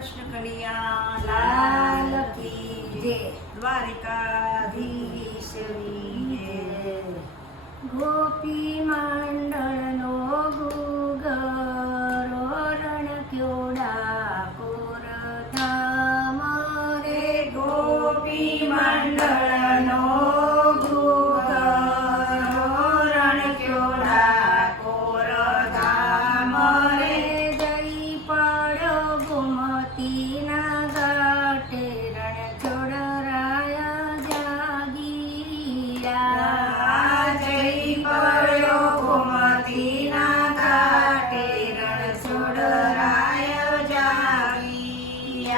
કૃષ્ણ કનૈયા લાલ કી જય દ્વારિકાધીશની જય ગોપી મંડળનો ગુગરો રણ ક્યોડા કોર ગોપી મંડળ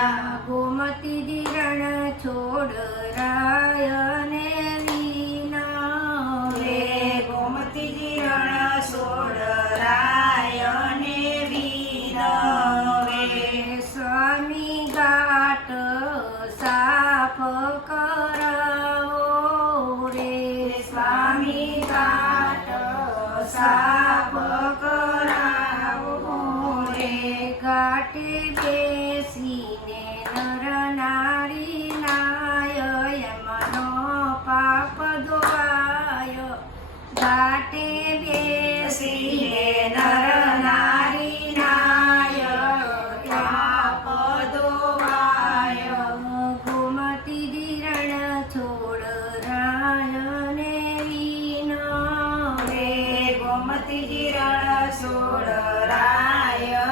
ગયા ગોમતી દિરણ છોડ રાયને વિના રે ગોમતી દિરણ છોડ રાયને વિના રે સ્વામી ઘાટ સાફ કરાવો રે. સ્વામી ઘાટ સાફ કરાવો રે. ઘાટી મતિજી રણ સોળ રાય.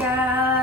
Gracias.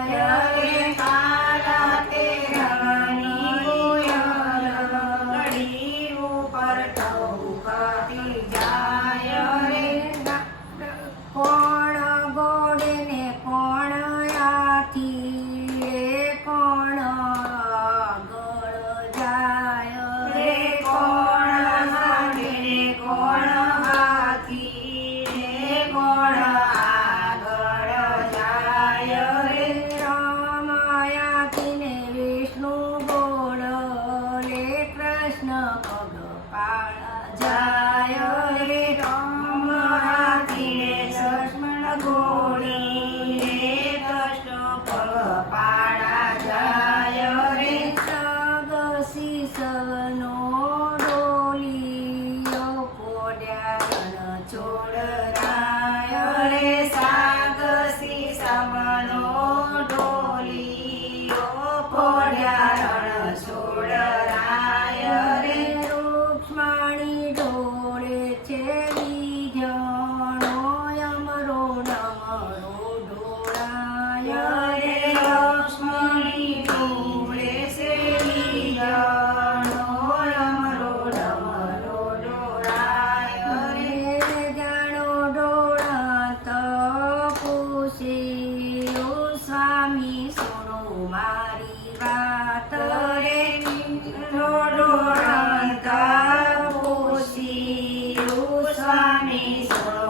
corner. companies or